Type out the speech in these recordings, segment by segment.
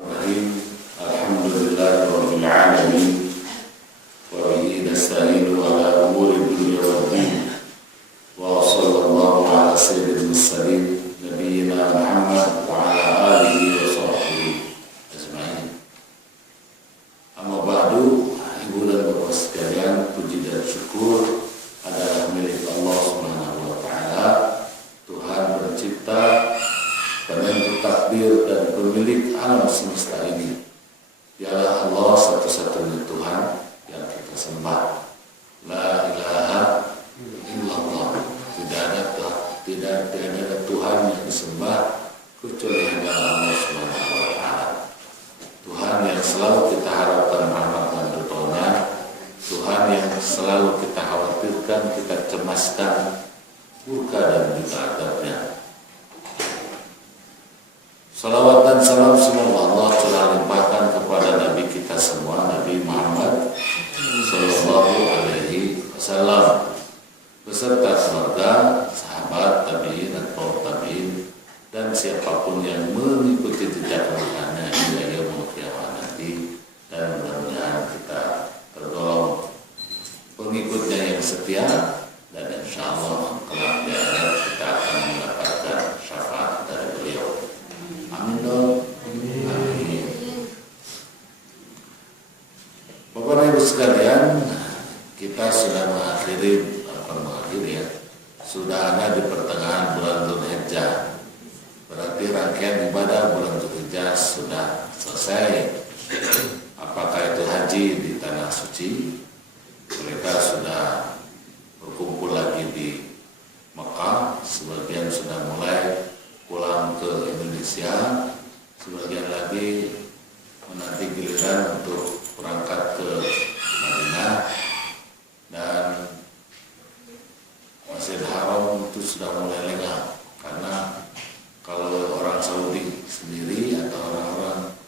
Alhamdulillahirabbil alamin wa bihi nasta'inu ala umuri dunya waddin wa sallallahu ala sayyidil mursalin nabiyyina Muhammad wa ala alihi wa sahbihi ajma'in. Amma ba'du, ibu dan bapak sekalian, puji dan syukur adalah milik Allah Subhanahu wa taala, Tuhan pencipta, penentu takdir dan pemilik alam semesta ini. Dialah Allah satu-satunya Tuhan yang kita sembah. La ilaha illallah. Tidak ada Tuhan yang disembah kecuali hanya Allah Subhanahu wa taala. Tuhan yang selalu kita harapkan rahmat dan ridhonya, Tuhan yang selalu kita khawatirkan, kita cemaskan murka dan juga adabnya. Salawat dan salam semoga Allah telah limpahkan kepada Nabi kita semua, Nabi Muhammad Sallallahu Alaihi Wasallam, beserta keluarga, sahabat, tabi'in, atau tabi'in, dan siapapun yang mengikuti jejak mereka hingga yaumul qiyamah nanti. Dan mudah-mudahan kita tergolong pengikutnya yang setia, dan insya Allah kelak di akhirat kita akan mendapatkan syafaat dari beliau. Amin dong. Amin. Bapak dan Ibu sekalian, kita sudah mengakhiri sudah ada di pertengahan bulan Dzulhijjah. Berarti rangkaian ibadah bulan Dzulhijjah sudah selesai. Apakah itu haji di tanah suci? Mereka sudah berkumpul lagi di Mekah, sebagian sudah mulai pulang ke Indonesia, sebagian lagi menanti giliran untuk berangkat ke Madinah, dan Masjidil Haram itu sudah mulai lengah, karena kalau orang Saudi sendiri atau orang-orang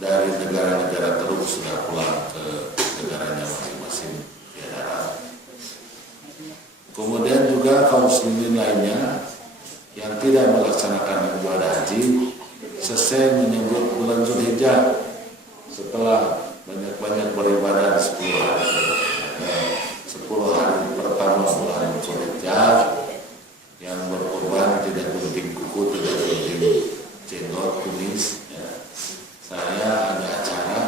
dari negara-negara terus sudah pulang ke negaranya masing-masing di darat. Kemudian juga kaum muslimin lainnya yang tidak melaksanakan ibadah haji selesai menyebut bulan Dzulhijjah setelah banyak-banyak beribadah di 10 hari pertama bulan Dzulhijjah, yang berkorban tidak gunting kuku, tidak gunting jenggot, kumis. Saya ada acara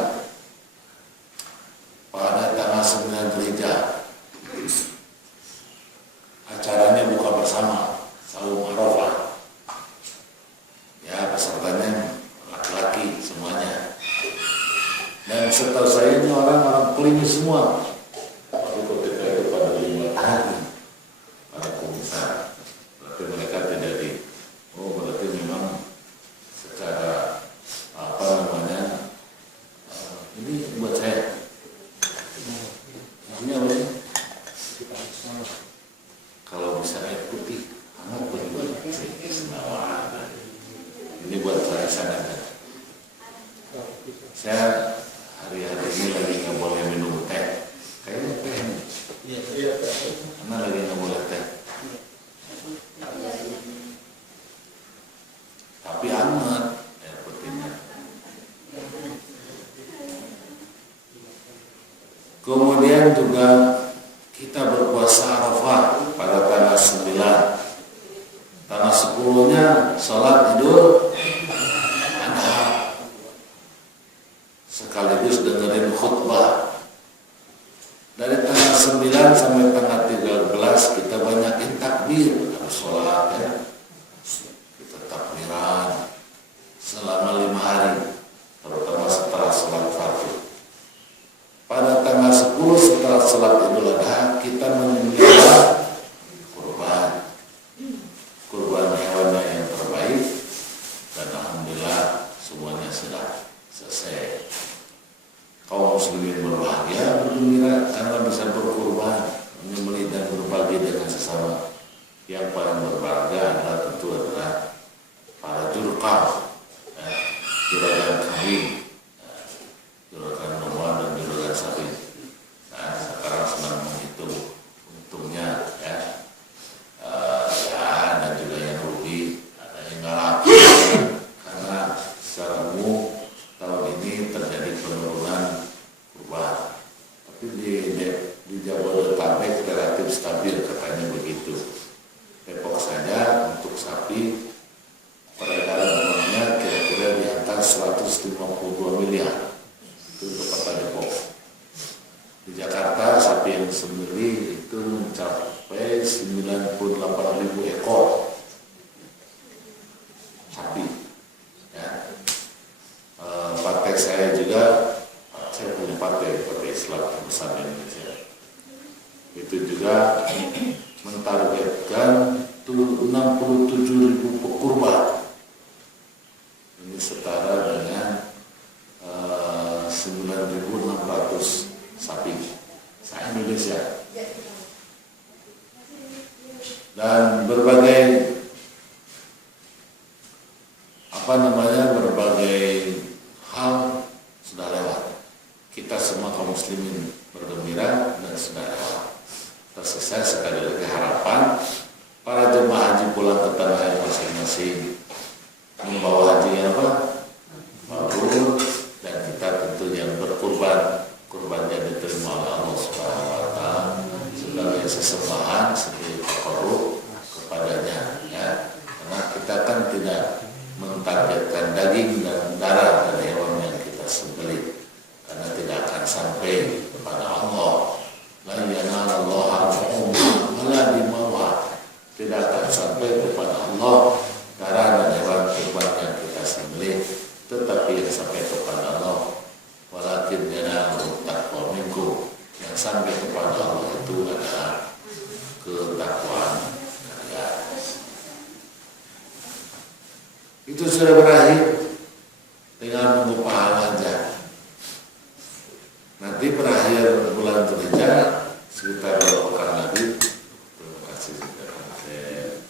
pada tanggal 9 Dzulhijjah. Acaranya buka bersama saum Arafah. Ya, pesertanya laki-laki semuanya. Dan setahu saya ini orang-orang klinis semua. Tapi ketika itu pada 5 hari para komisar, berarti mereka tidak berarti memang secara ini buat saya. Ini apa sih? Kalau bisa air putih, hangat buat ini buat saya sangat. Saya hari-hari ini lagi nggak boleh minum teh, kayaknya teh ini. Karena lagi nggak boleh teh. Tapi hangat air putihnya. Kemudian juga kita berpuasa Arafah pada tanggal 9. Tanggal 10-nya sholat Idul Adha, sekaligus dengerin khutbah. Dari tanggal 9 sampai tanggal 13 kita banyakin takbir, harus sholat ya. Kita takbiran selama 5 hari, terutama setelah sholat fardu. Pada tanggal 10 setelah sholat Idul Adha kita menyembelih kurban hewannya yang terbaik, dan alhamdulillah semuanya sudah selesai. Kaum muslimin berbahagia, bergembira karena bisa berkurban, menyembelih dan berbagi dengan sesama. Yang paling berbahagia adalah tentu adalah para jurkam, juragan kambing, juragan domba dan juragan sapi. Nah, sekarang sedang menghitung untungnya ya. Dan juga yang rugi, ada yang nggak laku karena secara sapi peredaran uangnya kira-kira di atas 152 miliar. Itu untuk Kota Depok. Di Jakarta sapi yang sembelih itu mencapai 98.000 ekor sapi. Ya. Partai saya juga, saya punya partai Islam besar di Indonesia. Itu juga mentargetkan 67.000 pekurban. Ini setara dengan 9.600 sapi se-Indonesia. Dan berbagai berbagai hal sudah lewat. Kita semua kaum muslimin bergembira dan sudah lewat. Tersisa sekali lagi harapan para jemaah haji pulang ke tanah air masing-masing membawa haji yang mabrur, dan kita tentunya berkurban, kurbannya diterima oleh Allah Subhanahu wa taala sebagai sesembahan, sebagai takarrub kepadanya, ya. Karena kita kan tidak mentargetkan daging dan darah dari hewan yang kita sembelih, karena tidak akan sampai kepada Allah. La yanalallaha wala dimawha, tidak akan sampai kepada Allah darah dan hewan kurban yang kita sembelih, tetapi yang sampai kepada Allah walakin yanalu taqwa minkum, yang sampai kepada Allah itu adalah ketakwaan kalian. Itu sudah berakhir, tinggal menunggu pahala aja. Nanti berakhir bulan Dzulhijjah sekitar 2 pekan lagi. Terima kasih sudah hadir.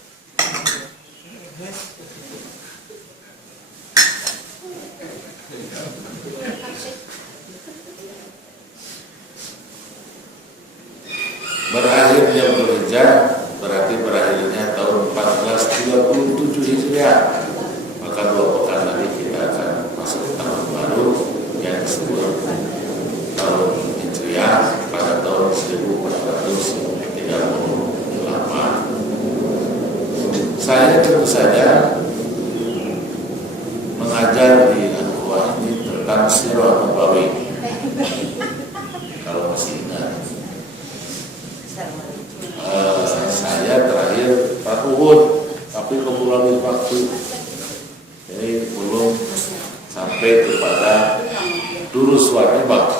Berakhirnya Dzulhijjah berarti berakhirnya tahun 1437 Hijriah. Maka 2 pekan lagi kita akan masuk tahun baru yang disebut tahun Hijriah pada tahun 1438. Saya tentu saja mengajar di Al-Quran ini tentang Sirah Nabawi. Kalau masih ingat, saya terakhir Pak Uhud, tapi kekurangan waktu, jadi belum sampai kepada durus wa'ibah,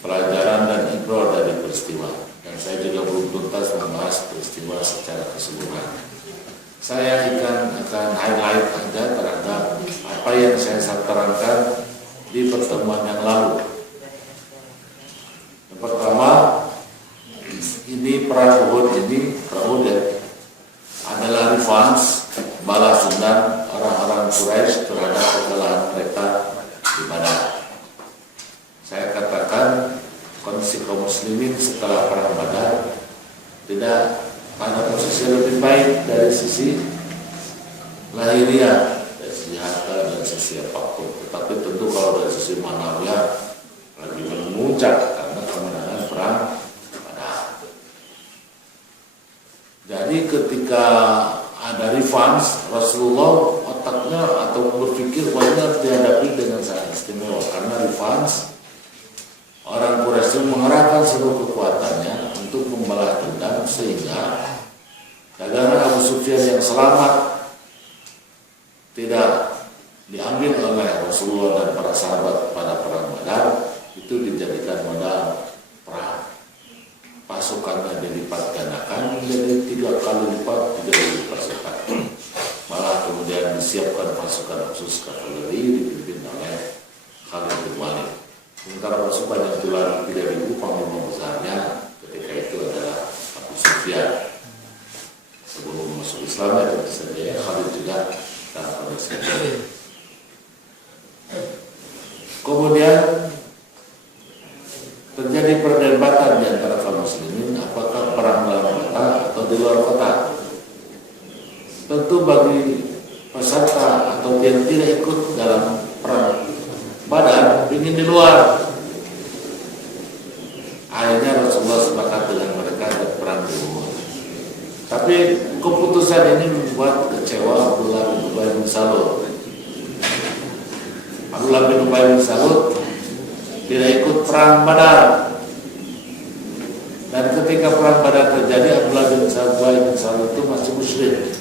pelajaran dan ibrah dari peristiwa. Dan saya juga belum tuntas membahas peristiwa secara keseluruhan. Saya akan highlight aja terhadap apa yang saya terangkan di pertemuan yang lalu. Yang pertama, ini perang Uhud adalah revenge, balas dendam orang-orang Quraisy terhadap kekalahan mereka di Badar. Saya katakan kondisi kaum muslimin setelah perang Badar tidak pada posisi lebih baik dari sisi lahiriah, dari sisi harta dan sisi apapun. Tetapi tentu kalau dari sisi manawiah lagi memuncak karena kemenangan perang Badar. Jadi ketika ada revenge, Rasulullah otaknya atau berpikir banyak dihadapi dengan sangat istimewa, karena revenge orang Quraisy mengerahkan seluruh kekuatannya untuk membalas dendam, sehingga dagangan Abu Sufyan yang selamat tidak diambil oleh Rasulullah dan para sahabat pada perang Badar, itu dijadikan modal perang. Pasukannya dilipat gandakan menjadi 3 kali lipat, 3 pasukan. Malah kemudian disiapkan pasukan khusus kavaleri dipimpin oleh Khalid bin Walid. Sementara pasukan yang jumlah 3.000 panglima besarnya ketika itu adalah Abu Sufyan. Sebelum masuk Islam ya tentu saja Khalid juga tanpa bersedia. Kemudian terjadi perdebatan di antara kaum muslimin, apakah perang dalam kota atau di luar kota. Tentu bagi peserta atau yang tidak ikut dalam perang Badar ingin di luar. Akhirnya Rasulullah sepakat dengan mereka untuk perang di luar. Tapi keputusan ini membuat kecewa Abdullah bin Ubay bin Salul. Abdullah bin Ubay bin Salul tidak ikut perang Badar. Dan ketika perang Badar terjadi, Abdullah bin Ubay bin Salul itu masih musyrik.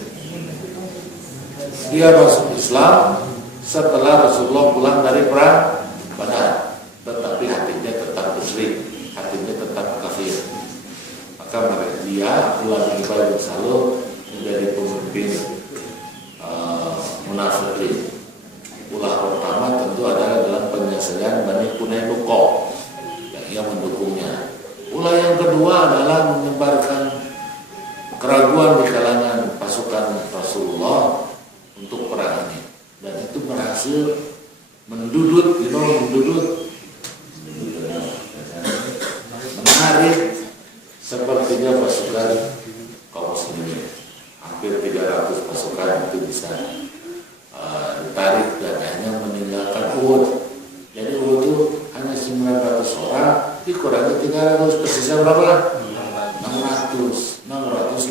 Dia masuk Islam setelah Rasulullah pulang dari perang Badar, tetapi hatinya tetap musyrik, hatinya tetap kafir. Maka dia Abdullah bin Ubay bin Salul menjadi pemimpin munafikin. Ulah pertama tentu adalah dalam penyelesaian Bani Quraidah yang ia mendukungnya. Ulah yang kedua adalah menyebarkan keraguan di kalangan pasukan Rasulullah untuk perang ini, dan itu berhasil mendudut, menarik sepertinya pasukan kaum muslimin. Hampir 300 pasukan itu bisa ditarik dan hanya meninggalkan Uhud. Jadi Uhud itu hanya 900 orang, dikurangi 300, persisnya berapa? 600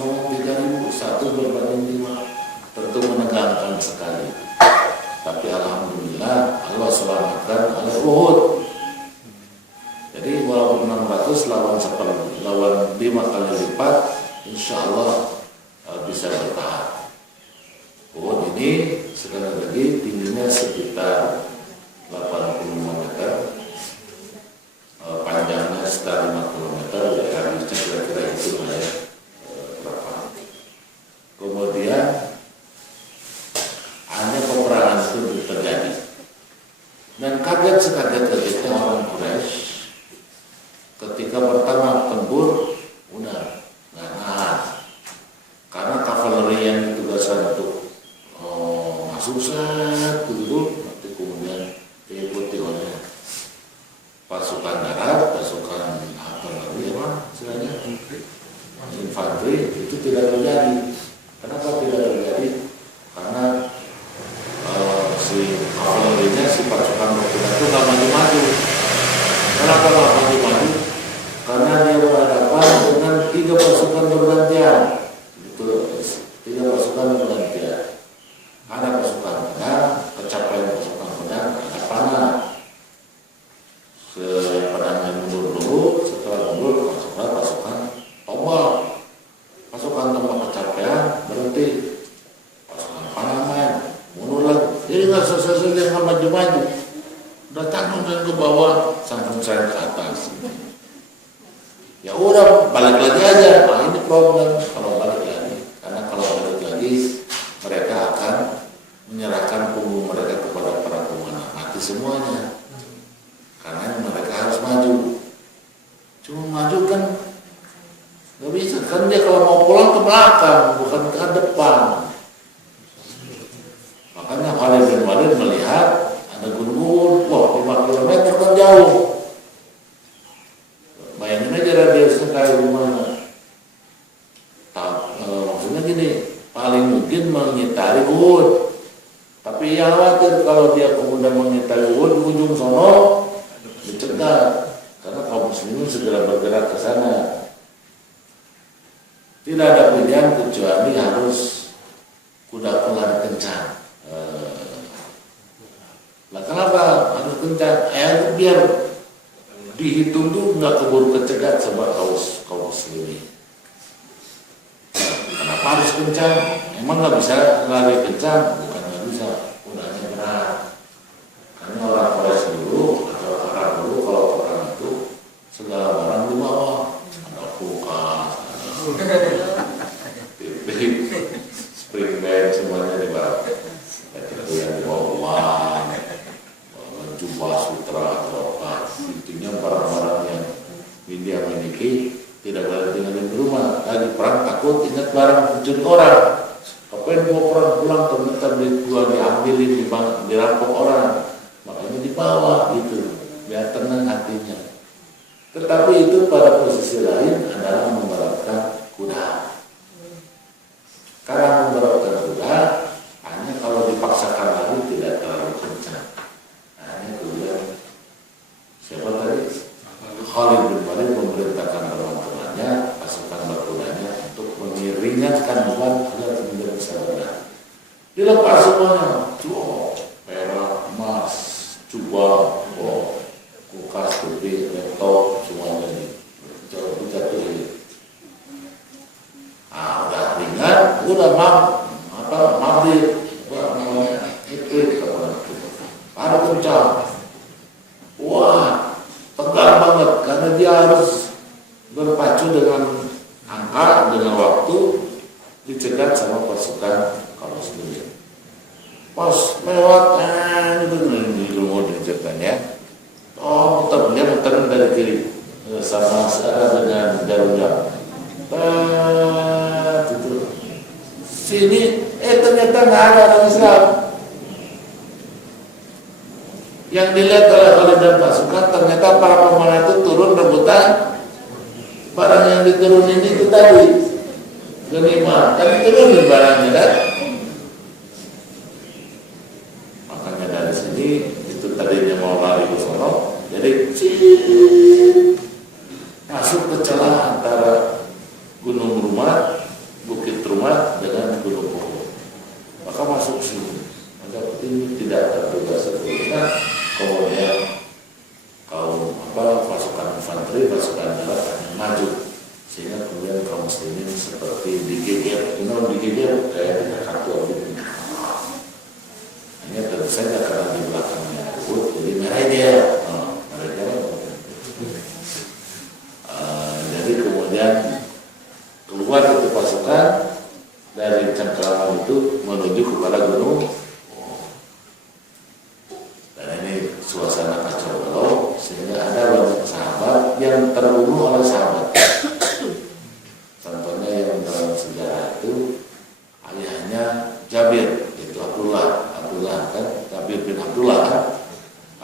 lawan 3.000, 1 berbanding 5. Tentu menegangkan sekali. Tapi alhamdulillah Allah selamatkan oleh Uhud. Jadi walaupun 600 lawan 5 kali lipat, insya Allah bisa bertahan. Uhud ini sekali lagi tingginya sekitar 85 meter, panjangnya sekitar 5 km, ya harusnya kira-kira itu ya berapa. Kemudian hanya peperangan itu terjadi, dan sekaget-kagetnya orang Quraisy ketika pertama tempur udah nggak nahan, karena kavaleri yang ditugaskan untuk masuk saat dulu, nanti kemudian diikuti oleh pasukan darat, pasukan istilahnya infanteri, itu tidak terjadi. Kenapa tidak terjadi? Karena si kavalerinya, si pasukan berkuda itu nggak maju-maju. Kenapa nggak maju-maju? Karena dia berhadapan dengan 3 pasukan bergantian. Itu 3 pasukan bergantian. Ada pasukan pedang, kecapean pasukan pedang, ada panah. Pedangnya mundur dulu, setelah mundur masuklah pasukan tombak. Pasukan tombak kecapean berhenti, pasukan panah main mundur lagi. Jadi nggak selesai dia nggak maju-maju, udah tanggung ke bawah, sambung saya ke atas. Ya udah balik lagi aja. Nah ini problem kalau balik lagi, karena kalau balik lagi mereka akan menyerahkan punggung mereka kepada para pemanah, mati semuanya. Karena mereka harus maju. Cuma maju kan nggak bisa, kan dia kalau mau pulang ke belakang, bukan ke depan. Makanya Khalid bin Walid melihat ada gunung, wah 5 km kan jauh. Bayangin aja radiusnya kayak gimana. Maksudnya gini, paling mungkin mengitari Uhud. Tapi ia khawatir kalau dia kemudian mengitari Uhud, ujung sono dicegat, karena kaum muslimin segera bergerak ke sana. Tidak ada pilihan kecuali harus kuda lari kencang. Nah kenapa harus kencang? Biar dihitung tuh nggak keburu kecegat sama kaum muslimin. Kenapa harus kencang? Emang nggak bisa lari kencang? Bukan nggak bisa, kudanya berat. Karena orang Quraisy dulu atau Arab dulu kalau perang itu segala barang di bawah, ada kulkas, TV, spring bed, semuanya di bawah. Itu yang di bawah uang, jubah sutra atau apa. Intinya barang-barang yang dia miliki tidak boleh tinggalin di rumah. Lagi perang takut ingat barang pencuri orang. Kapan mau perang pulang ternyata diambilin, dirampok orang. Makanya dibawa gitu, biar tenang hatinya. Tetapi itu pada posisi lain adalah memberatkan kuda. Karena memberatkan kuda, hanya kalau dipaksakan lari tidak terlalu kencang. Hanya kemudian siapa tadi? Khalid bin Walid memerintahkan teman-temannya, pasukan berkudanya untuk meringankan beban agar kemudian bisa berlalu. dilepas semuanya, perak, emas, coba, kulkas, TV, laptop, semuanya dijatuhin. Udah ringan, udah mabdir, itu ada kencang. Wah, tegang banget karena dia harus berpacu dengan angka, dengan waktu, dicegat sama pasukan kaum muslimin. Pas lewat itu mau dicegat ya. Muter dari kiri sama dengan jarum-jarum. Sini, ternyata nggak ada orang Islam. Yang dilihat oleh Khalid dan pasukan, ternyata para pemanah itu turun rebutan barang yang diturunin itu tadi, ghanimah. Kan diturunin barangnya kan? Makanya dari sini itu tadinya mau lari ke sono, jadi masuk ke celah antara Gunung Rumat, Bukit Rumat dengan Gunung Uhud. Maka masuk sini. Maka ini tidak terduga sebelumnya. Kemudian kaum pasukan infanteri, pasukan darat maju, sehingga kemudian kaum muslimin seperti digeger, kayak di kartu gitu. Hanya tentu saja karena di belakangnya Uhud, jadi merah dia. Jadi kemudian keluar itu pasukan dari cengkraman itu menuju kepada gunung. Dan ini suasana kacau balau, sehingga ada banyak sahabat yang terbunuh oleh sahabat. Contohnya yang dalam sejarah itu ayahnya Jabir, itu Abdullah kan, Jabir bin Abdullah kan.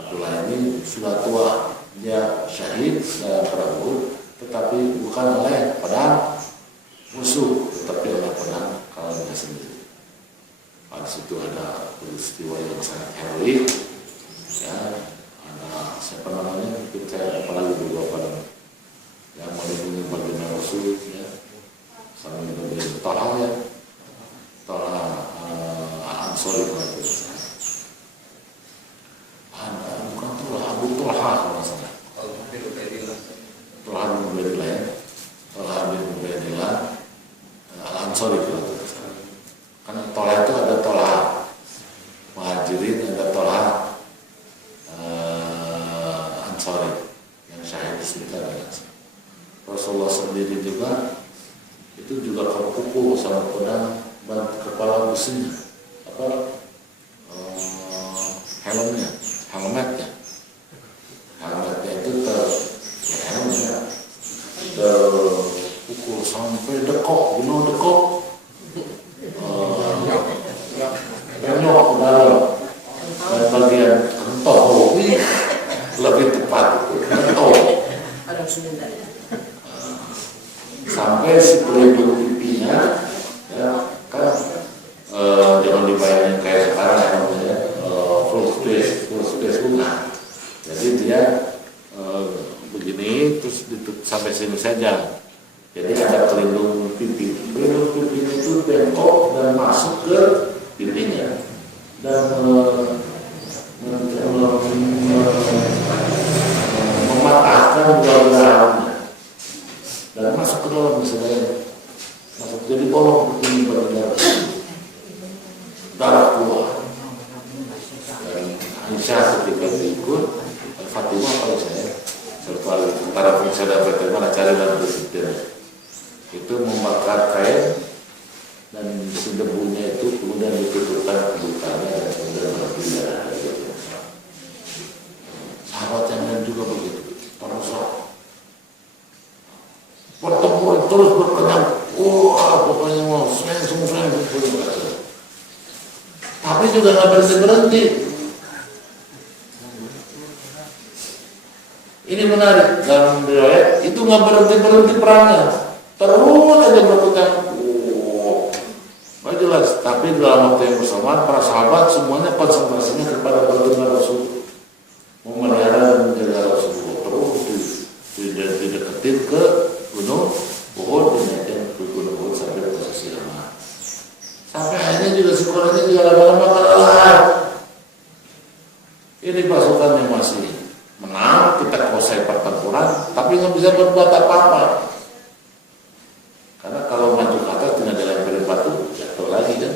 Abdullah ini sudah tua, dia syahid dalam perang Uhud, tetapi bukan oleh pedang musuh, tetapi oleh pedang kawannya sendiri. Pada situ ada peristiwa yang sangat heroik. Ya, ada siapa namanya? Mungkin saya apalagi beberapa yang melindungi baginda Rasul, ya, sambil menjadi Talha ya, Talha Ansori bukan Talha, Abu Talha kalau salah. Talha bin Ubaidillah ya, Talha bin Ubaidillah Ansori kalau salah. Kan Talha itu ada Talha Muhajirin, ada Talha Ansori yang syahid sebentar. Rasulullah sendiri juga itu juga terpukul sama pedang kepala besinya, helmnya itu terpukul sampai benar dekok, penyok ke dalam dan bagian kentong lebih tepat kentong sampai si pelindung pipinya ya kan, jangan dibayangin kayak sekarang ya, full space bunga. Jadi dia begini terus ditutup sampai sini saja. Jadi ada pelindung pipi itu bengkok dan masuk ke pipinya dan mematahkan dua dan masuk ke dalam misalnya, masuk jadi bolong begini bagian darah keluar. Dan Aisyah ketika ikut Fatimah kalau saya serta tentara pengusaha Fatimah cari dan presiden itu membakar kain dan debunya itu kemudian ditutupkan lukanya dan kemudian berpindah. Sahabat yang lain juga begitu pertempuran terus berkejam, pokoknya mau seng, tapi juga nggak berhenti. Ini menarik dalam riwayat itu nggak berhenti perangnya, terus aja berkejam. Nggak jelas, tapi dalam waktu yang bersamaan para sahabat semuanya konsentrasinya kepada baginda Rasul, memelihara dan menjaga Rasulullah, terus dideketin ke Gunung Uhud, dinaikin ke Gunung Uhud sampai posisi aman. Sampai akhirnya Ayahnya juga sekolahnya juga lama-lama kalah. Ini pasukan yang masih menang, kita kuasai pertempuran, tapi nggak bisa berbuat apa-apa. Karena kalau maju ke atas tinggal dilempari batu, jatuh lagi kan.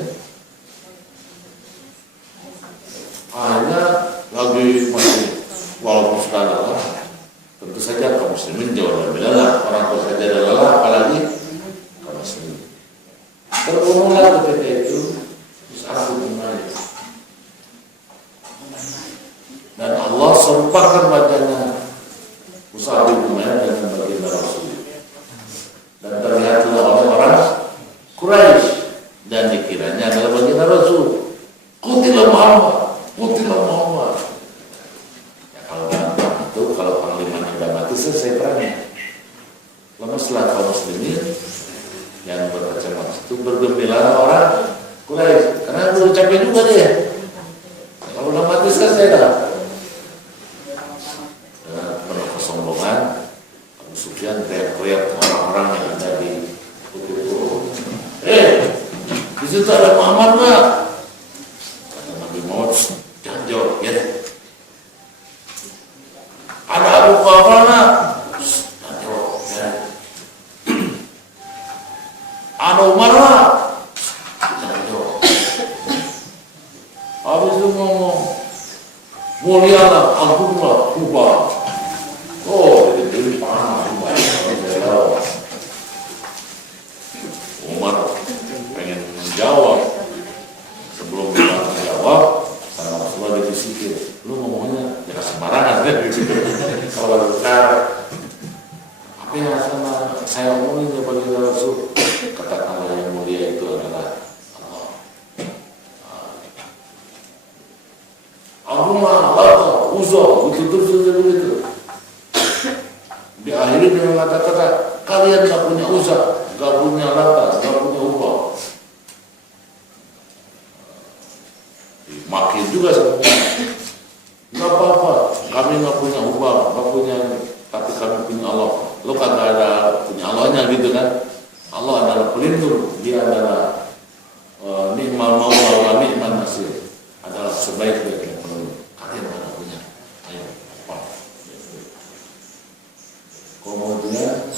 Akhirnya lagi masih walaupun sudah lelah, tentu saja kaum muslimin jauh lebih lelah. Orang tua saja ada lelah, apalagi kaum muslimin. Terbunuhlah ketika itu Mus'ab bin Umair. Dan Allah serupakan wajahnya Mus'ab bin Umair dengan baginda Rasul. Dan terlihatlah oleh orang Quraisy dan dikiranya adalah baginda Rasul. Qutila Muhammad, qutila Muhammad. Ya, kalau dalam itu, kalau panglimanya sudah mati, selesai perangnya. Lemaslah kaum muslimin yang berkacamata itu bergembira orang Quraisy, karena belum capek juga dia. Kalau udah mati selesai dah. Dengan penuh kesombongan, Abu Sufyan teriak-teriak orang-orang yang ada di Bukit Uhud. Di situ ada Muhammad nggak? Kata Nabi Muhammad, jangan jawab, ya. Ada Abu Quhafa nggak? Jangan jawab, ya. Ada Umar nggak? Jangan jawab. Habis itu ngomong, mulialah, agunglah, Kubah. Oh, jadi panas, Umar pengen menjawab. Sebelum dia menjawab, sama Rasulullah dibisikin, lu ngomongnya jangan sembarangan kan? Kalau benar, apa yang sama saya omongin ya bagi Rasul? Katakanlah yang mulia itu adalah Allah. Agunglah, Allah, Uzza, begitu. Diakhiri dengan kata-kata, kalian gak punya Uzza, gak punya Lata, gak punya Ubah. Makin juga semua. Gak apa-apa, kami gak punya Ubah, gak punya, tapi kami punya Allah. Lo kagak ada punya Allahnya gitu kan? Allah adalah pelindung, dia adalah ni'mal maula wa ni'man nasir, adalah sebaik-baiknya pelindung. Kalian mana punya? Ayo, apa? Kemudian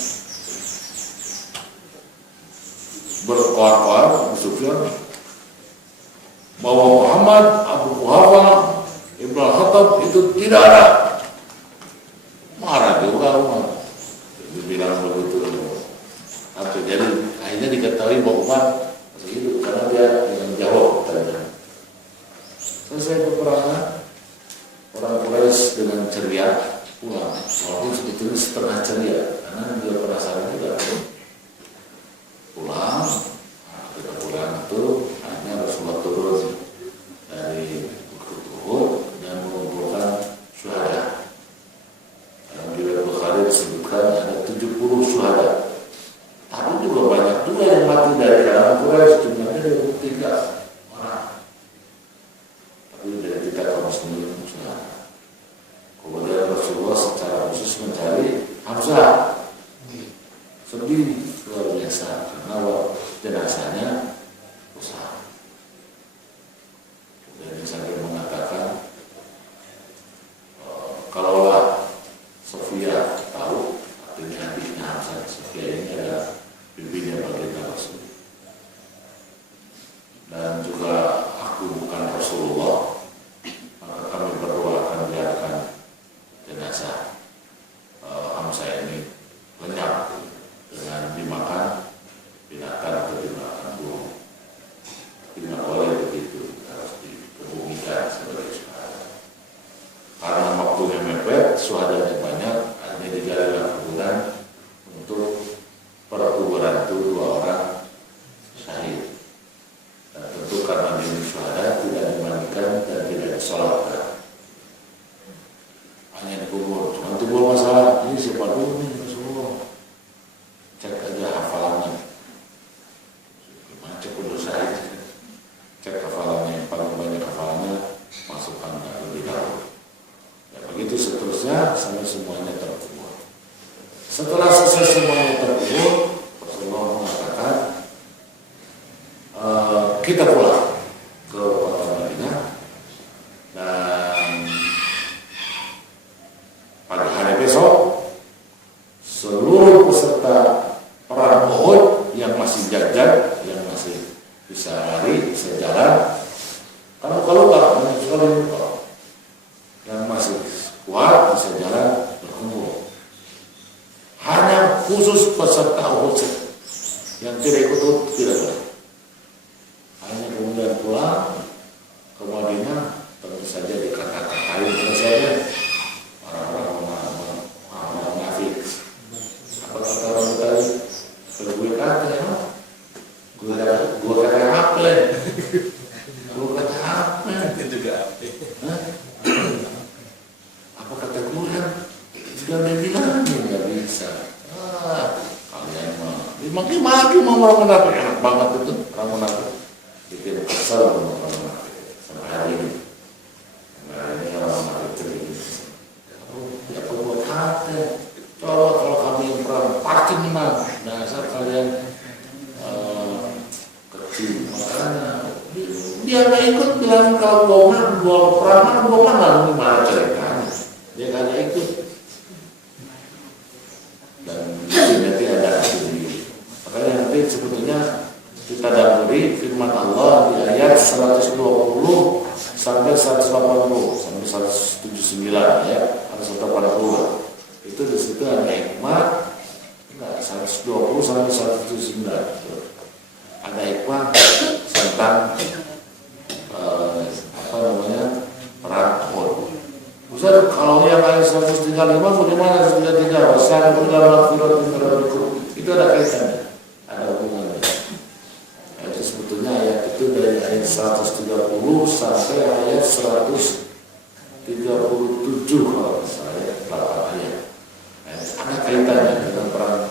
berkoar-koar Abu Sufyan bahwa Muhammad, Abu Quhafa, Ibnu Khattab itu tidak ada. Marah juga Umar. Dibilang begitu. Jadi akhirnya diketahui bahwa Umar masih hidup karena dia yang jawab pertanyaan. Selesai peperangan, orang Quraisy dengan ceria pulang. Walaupun sebetulnya setengah ceria karena dia penasaran juga. Pulang, kita pulang itu akhirnya Rasulullah turun dari Bukit Uhud dan mengumpulkan syuhada. Dalam riwayat Bukhari disebutkan ada 70 syuhada. Tapi juga banyak juga yang mati dari kalangan Quraisy, jumlahnya 23 orang. Tapi dari kita kaum muslimin syuhada. Kemudian Rasulullah secara khusus mencari Hamzah. Sedih luar biasa karena jenazahnya rusak. Kemudian sampai mengatakan, kalaulah Sofia tahu, artinya adiknya Hamzah, Sofia ini adalah bibinya baginda Rasul. Dan juga aku bukan Rasulullah, maka kami berdoa akan biarkan jenazah Hamzah ini lenyap dengan dimakan binatang atau dimakan burung. Tidak boleh begitu, harus dikebumikan sebagai syuhada. Karena waktunya mepet, syuhadanya banyak, hanya digalilah kuburan untuk perkuburan itu 2 orang syahid. Dan tentu karena ini syuhada tidak dimandikan dan tidak disolatkan. Hanya dikubur. Cuma timbul masalah, ini siapa dulu nih Rasulullah? Cek aja hafalannya. Cek udah syahid. Cek hafalannya, yang paling banyak hafalannya masukkan lebih dahulu. Ya begitu seterusnya sampai semuanya terkubur. Setelah selesai semuanya terkubur, Rasulullah mengatakan, kita pulang. Madinah tentu saja dikata-katain oleh saya orang-orang munafik. Apa kata orang Betawi? Kalau gue kata ya, gue kata apa? Gue kata apa? Itu juga apa? Apa kata gue kan? Sudah dibilangin nggak bisa. Kalian maki-maki mau orang munafik, enak banget itu orang munafik. Bikin kesel sama orang munafik sampai hari ini. Orang munafik itu ya buat hati. Coba kalau kami yang perang pasti menang. Dasar kalian kecil. Makanya dia nggak ikut bilang kalau gua perang lalu gimana ceritanya? Dia nggak ikut. Dan nanti ada di makanya nanti sebetulnya kita dapuri firman Allah di ayat 120 sampai 180 sampai 179 ya, ada 180. Itu di situ ada hikmah 120 sampai 179. Ada hikmah tentang perang Uhud. Ustaz, kalau yang ayat 135 bagaimana 133? Wassalamu warahmatullahi. Itu ada kaitannya, ada hubungannya. Itu sebetulnya ayat itu dari ayat 130 sampai ayat 137 kalau saya 8 ayat. Ada kaitannya dengan perang.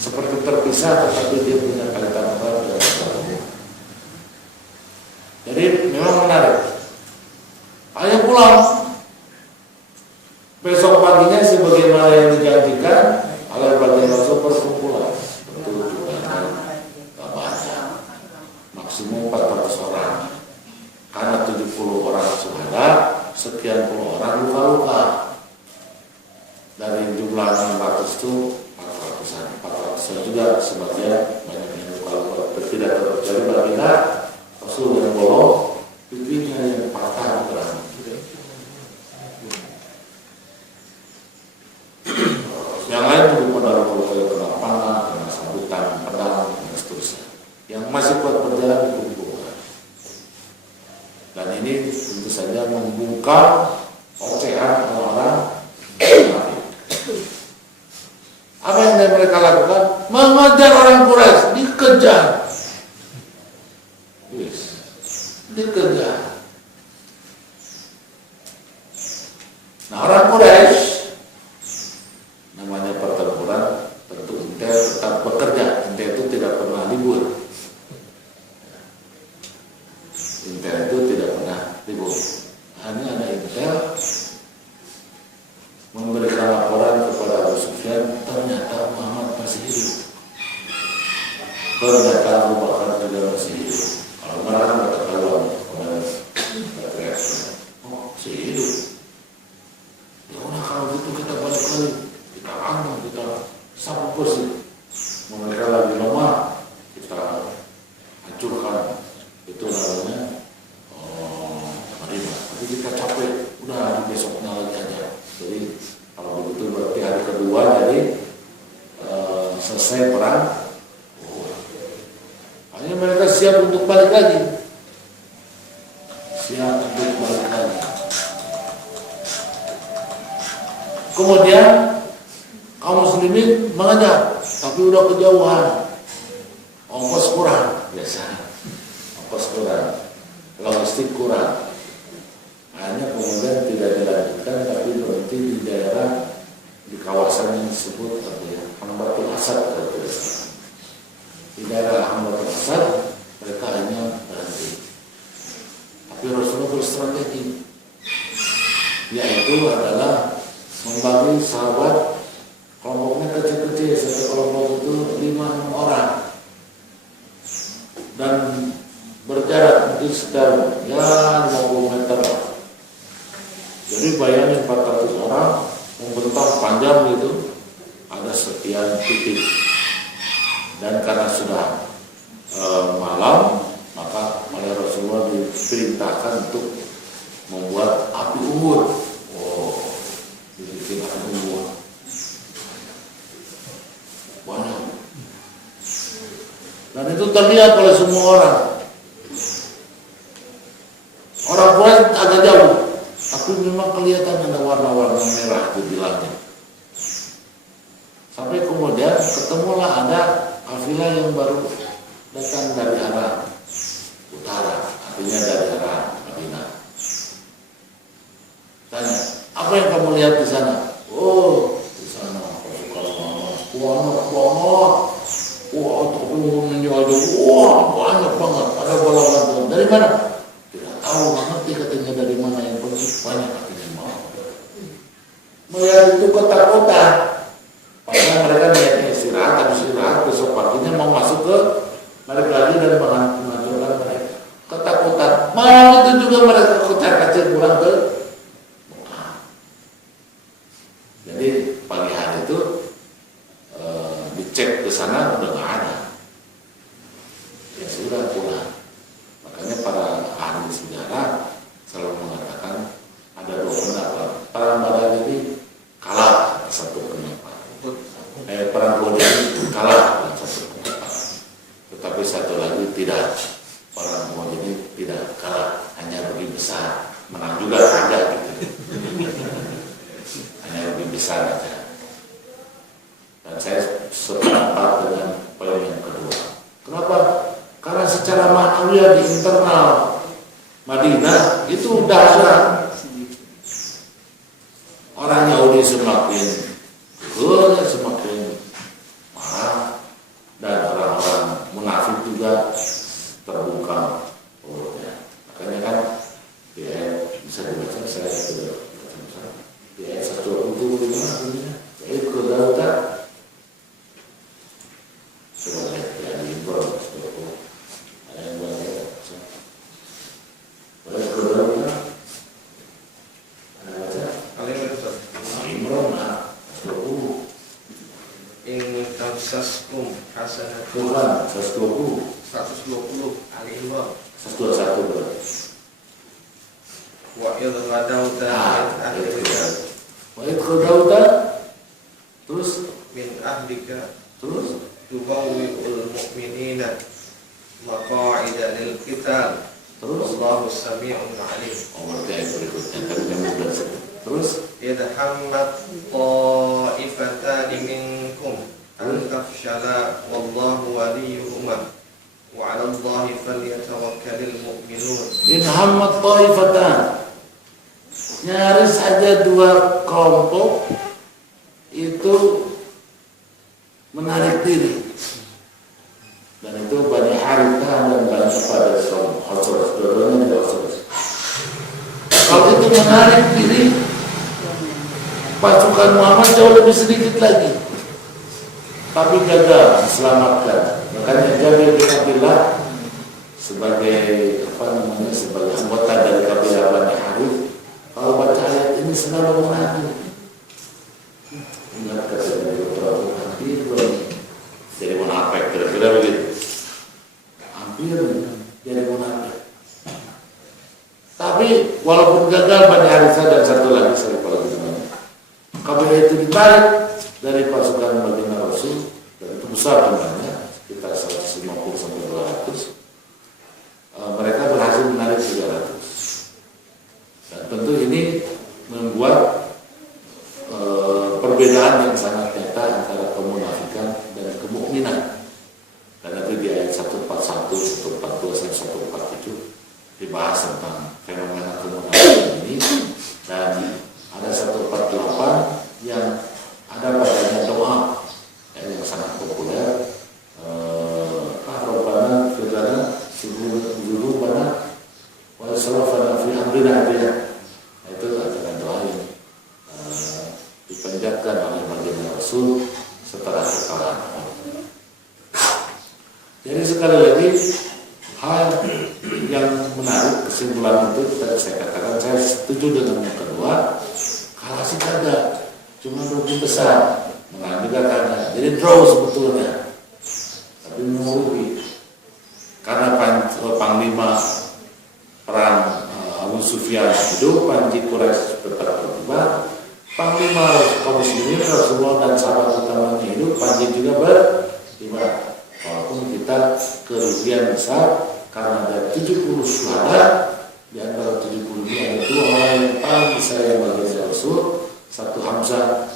Seperti terpisah tetapi dia punya kaitan perang dengan perang. Jadi memang menarik. Ayo pulang. Besok paginya sebagaimana yang dijanjikan oleh bagian masuk perkumpulan. Betul juga tak banyak. Maksimum 400 orang. Karena 70 orang syuhada, sekian puluh orang luka-luka. Dari jumlah 600 itu 400-an juga sebagian banyak yang luka-luka. Tidak terjadi bagian Rasul yang bolong, pipinya yang patah berang. Yang lain juga pada luka-luka yang kena panah, kena sambutan, pedang, dan seterusnya. Yang masih kuat berjalan dikumpulkan. Dan ini tentu saja membuka ocehan orang-orang. Apa yang mereka lakukan? Mengejar orang Quraisy, dikejar. Yes. Dikejar. Nah, orang Quraisy namanya pertempuran tentu intel tetap bekerja. Intel itu tidak pernah libur. Intel itu tidak pernah libur. Hanya ada intel memberikan laporan kepada Abu Sufyan, ternyata Muhammad masih hidup. Ternyata Abu Bakar juga masih hidup. Kalau marah nggak ketahuan, masih hidup. Ya udah kalau gitu kita balik lagi, kita anu, kita sabar sih. Mereka lagi lemah, kita hancurkan. Itu namanya Madinah. Tapi kita capek, udah hari besoknya lagi aja. Jadi kalau begitu berarti hari kedua jadi selesai perang. Hanya mereka siap untuk balik lagi. Siap untuk balik lagi. Kemudian kaum muslimin mengejar, tapi udah kejauhan. Ongkos kurang, biasa. Ongkos kurang, logistik kurang. Hanya kemudian tidak dilanjutkan, tapi berhenti di daerah di kawasan yang disebut Hambatul Asad. Di daerah Hambatul Asad mereka hanya berhenti. Tapi Rasulullah berstrategi, yaitu adalah membagi sahabat kelompoknya kecil-kecil. Satu kelompok itu 5-6 orang dan berjarak mungkin sekitar 50 meter. Jadi bayangin 400 orang membentang panjang gitu, ada sekian titik. Dan karena sudah malam, maka oleh Rasulullah diperintahkan untuk membuat api unggun. Dibikin api unggun banyak. Dan itu terlihat oleh semua orang. Orang Quraisy agak jauh, tapi memang kelihatan ada warna-warna merah di bilangnya. Sampai kemudian ketemulah ada kafilah yang baru datang dari arah utara, artinya dari arah Madinah. Tanya, apa yang kamu lihat di sana? Oh, di sana pasukan Muhammad banget. Wah, turunnya aja, wah banyak banget. Ada bola bantuan. Dari mana? Tidak tahu, nggak ngerti katanya dari mana, yang penting banyak katanya mau. Melihat itu kota-kota. Padahal mereka niatnya istirahat, habis istirahat besok paginya mau masuk ke mereka lagi dan menghancurkan mereka. Ketakutan. Malam itu juga mereka kecil-kecil pulang ke Mekah. Jadi pagi hari itu dicek ke sana udah nggak ada. Ya sudah pulang. Makanya para ahli sejarah selalu mengatakan ada dua pendapat. Perang Badar ini kalah satu pendapat. Perang Uhud ini kalah dengan satu pendapat. Tetapi satu lagi tidak. Perang Uhud ini tidak kalah, hanya lebih besar. Menang juga ada gitu. Hanya lebih besar aja. Dan saya sependapat dengan poin yang kedua. Kenapa? Karena secara ma'nawiyah di internal Madinah itu dahsyat. Orang Yahudi semakin semakin marah, dan orang-orang munafik juga terbuka mulutnya. Makanya kan di ayat bisa dibaca, saya sudah baca di ayat 127 ayat kedautan. Coba lihat ya di Imran 120 ayat 2 ayat kedautan. Ada baca? Imran 120. In tamsaskum hasanatun. Bukan 120. 120 Ali Imran. 121 berarti. Wa idh ghadawta min ahlika. Wa idh ghadawta terus Min ahlika terus tubawwi'ul mu'minina maqa'ida lil qital. terus Wallahu sami'un 'alim. berarti ayat berikutnya tadi yang mudah terus Idh hammat ta'ifatani minkum an tafshala wallahu waliyuhuma wa 'ala Allahi falyatawakkalul mu'minun. in hammat ta'ifatan, nyaris saja dua kelompok itu menarik diri, dan itu Bani Harithah dan Bani Khazraj, dua-duanya di Khazraj. Kalau itu menarik diri, pasukan Muhammad jauh lebih sedikit lagi, tapi gagal diselamatkan. Makanya Jabir bin Abdullah sebagai sebagai anggota dari kabilah Bani Harith, kalau baca ayat ini selalu mengaku, ingat kata Prabu, hampir jadi munafik, kira-kira begitu, hampir jadi munafik. Tapi walaupun gagal Bani Harithah dan satu lagi saya lupa lagi namanya, kabilah itu ditarik dari pasukan Madinah Rasul, dan itu besar jumlahnya, sekitar 150 sampai 200. Mereka berhasil menarik 300. Dan tentu ini membuat perbedaan yang sangat nyata antara kemunafikan dan kemukminan. Dan itu di ayat 141, 142, dan 147 dibahas tentang fenomena kemunafikan ini. Dan ada 148 yang ada padanya doa yang sangat populer. Rabbana firlana dzunubana wa israfana fi amrina ya. Itu adalah doa yang dipanjatkan oleh baginda Rasul setelah kekalahan. Jadi sekali lagi, hal yang menarik kesimpulan itu tadi saya katakan, saya setuju dengan yang kedua. Kalah sih kagak, cuma rugi besar, menang juga kagak. Jadi draw sebetulnya, tapi merugi karena panglima perang Abu Sufyan hidup, Panji Quraisy tetap berubah, panglima kaum muslimin Rasulullah dan sahabat utamanya hidup, Panji juga berubah. Walaupun kita kerugian besar karena ada 70 syuhada, di antara 70 Rasul, satu Hamzah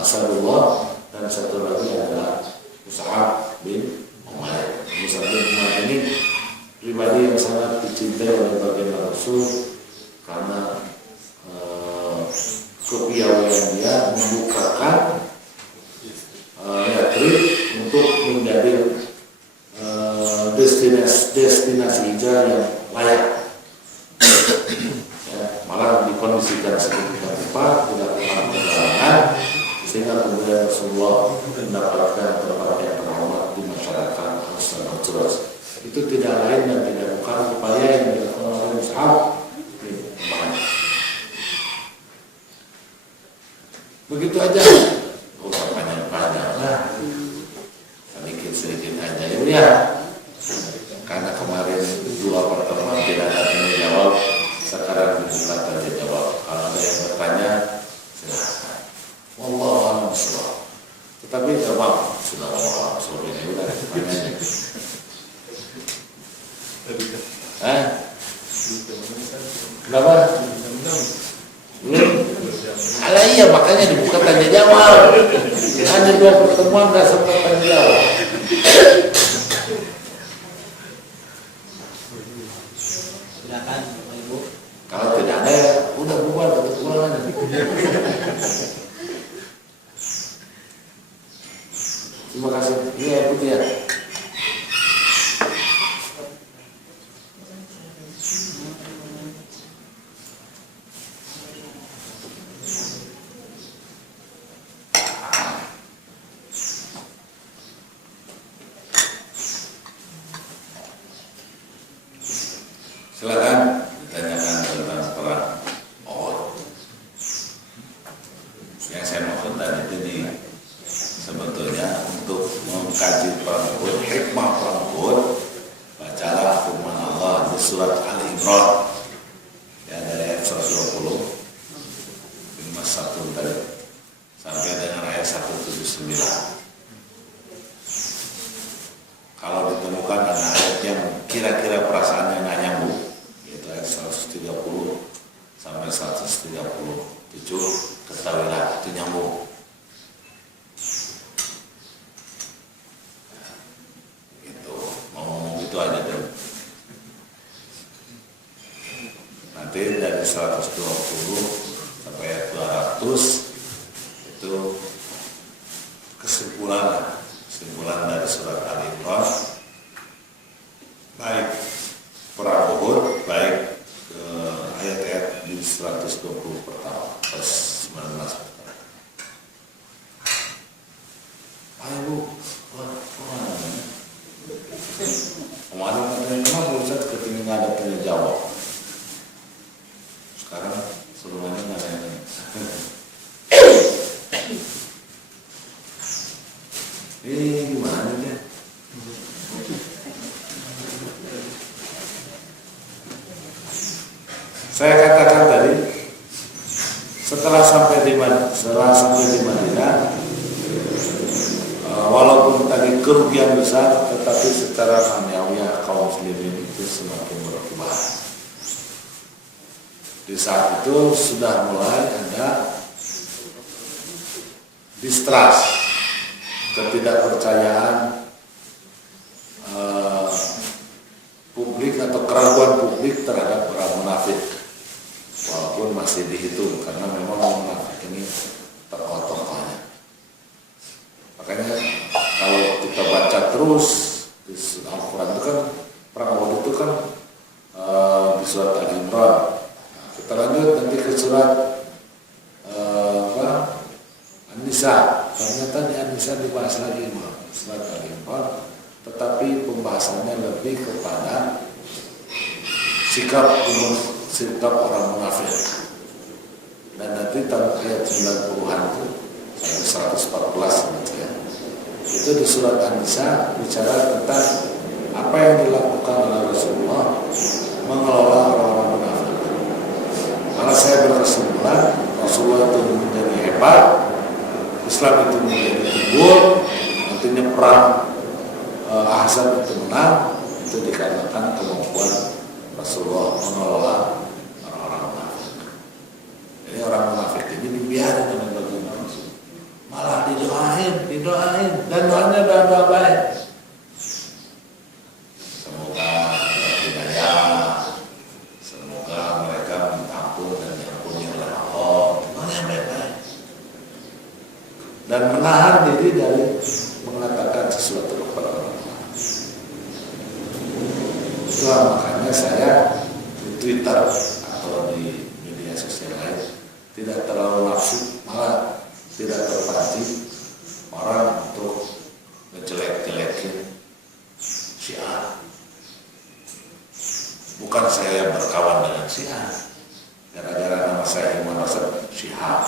Asadullah, dan satu lagi adalah Mus'ab bin Umair. Mus'ab bin Umair ini pribadi yang sangat dicintai oleh baginda Rasul karena kepiawaian dia membukakan Yatrib untuk menjadi destinasi hijrah yang layak. Ya, malah dikondisikan sedemikian rupa, dilakukan pelarangan sehingga kemudian Rasulullah mendapatkan tempat yang terhormat di masyarakat Ansar. Itu tidak lain dan tidak bukan upaya yang dilakukan oleh Mus'ab bin Umair. Begitu aja, nggak usah panjang-panjang lah, sedikit-sedikit aja ya. Karena kemarin 2 pertemuan tidak ada yang jawab, sekarang dibuka tanya jawab. Kalau ada yang bertanya, silahkan. Wallahu a'lam bishawab. Tetapi maaf, sudah wallahu a'lam ini udah pertanyaannya. Kenapa? Belum? Alah iya, makanya dibuka tanya jawab. Hanya 2 pertemuan nggak sempat tanya jawab. Silakan Bapak Ibu. Kalau tidak ada ya udah bubar aja. Terima kasih. Iya Putih ya. Silakan ditanyakan tentang perang Uhud. Yang saya maksud tadi itu nih, sebetulnya untuk mengkaji perang Uhud, hikmah perang Uhud, bacalah firman Allah di surat Al-Imran ya, dari ayat 120 51 tadi sampai dengan ayat 179. Kalau ditemukan ada ayat yang kira-kira perasaannya nggak nyambung, yaitu ayat 130 sampai 137, ketahuilah itu nyambung. Gitu, mau ngomong gitu aja deh. Nanti dari 120 sampai ayat 200 itu kesimpulan dari surat Al-Imran, baik perang Uhud, baik ayat-ayat di 120 pertama, plus 19 pertama. Ayo, kemarin katanya kenapa Ustaz ketinggalan nggak ada tanya jawab. Sekarang semuanya nggak ada yang ini gimana ya? Saya katakan tadi, setelah sampai di Madinah, walaupun tadi kerugian besar, tetapi secara ma'nawiyah kaum muslimin itu semakin berkembang. Di saat itu sudah mulai ada distrust, ketidakpercayaan publik atau keraguan publik terhadap orang munafik, walaupun masih dihitung karena memang orang munafik ini tokoh-tokohnya. Makanya kalau kita baca terus di Al-Quran itu kan perang Uhud itu kan di surat Al-Imran. Kita lanjut nanti ke surat An-Nisa. Ternyata di An-Nisa dibahas lagi surat Al-Imran, tetapi pembahasannya lebih kepada sikap orang munafik. Dan nanti ayat 90-an itu sampai 114 gitu ya. Itu di surat An-Nisa bicara tentang apa yang dilakukan oleh Rasulullah mengelola orang-orang munafik. Karena saya berkesimpulan Rasulullah itu menjadi hebat, Islam itu menjadi unggul, nantinya perang Ahzab itu menang, itu dikarenakan kemampuan Rasulullah mengelola orang-orang munafik. Jadi orang dan menahan diri dari mengatakan sesuatu kepada orang lain. Itulah makanya saya di Twitter atau di media sosial lain tidak terlalu nafsu, malah tidak terpancing orang untuk menjelek-jelekin si A. Bukan saya berkawan dengan si A, gara-gara nama saya Iman Rasad Syihab.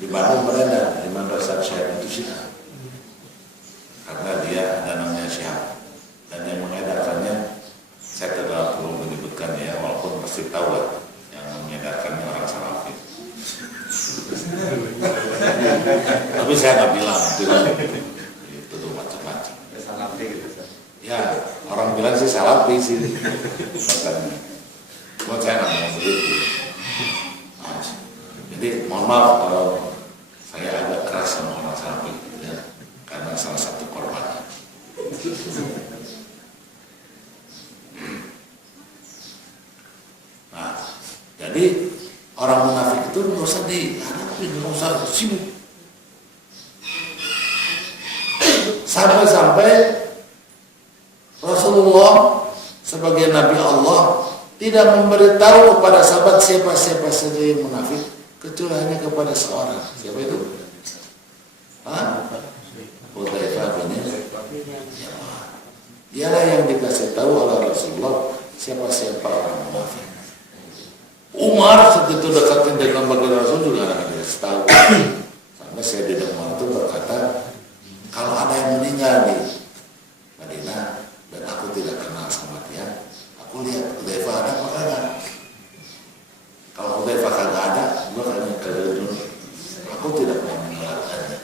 Di Bandung beredar Iman Rasad Syihab itu Syihab, karena dia ada namanya Syihab, dan yang mengedarkannya saya tidak perlu menyebutkan ya, walaupun pasti tahu lah yang mengedarkannya orang Salafi. Tapi saya nggak bilang itu tuh macam-macam. Salafi gitu. Ya, orang bilang sih Salafi sih. Katanya. Buat saya nggak mau begitu. Nah, jadi mohon maaf kalau saya agak keras sama orang Salafi, ya, karena salah satu korbannya. Nah, jadi orang munafik itu nggak usah dihadapi, nggak usah sibuk. Sampai-sampai Rasulullah sebagai Nabi Allah tidak memberitahu kepada sahabat siapa-siapa saja yang munafik kecuali hanya kepada seorang. Siapa itu? Hudzaifah bin Yaman. Dialah yang dikasih tahu oleh Rasulullah siapa-siapa orang munafik. Umar segitu dekatnya dengan baginda Rasul juga akan dikasih tahu. Sampai saya di Umar itu berkata, kalau ada yang meninggal di Madinah dan aku tidak kenal sama dia, aku lihat Hudzaifah ada apa kagak. Kalau Hudzaifah kagak ada, gue akan ke dulu. Aku tidak mau menyolatkannya,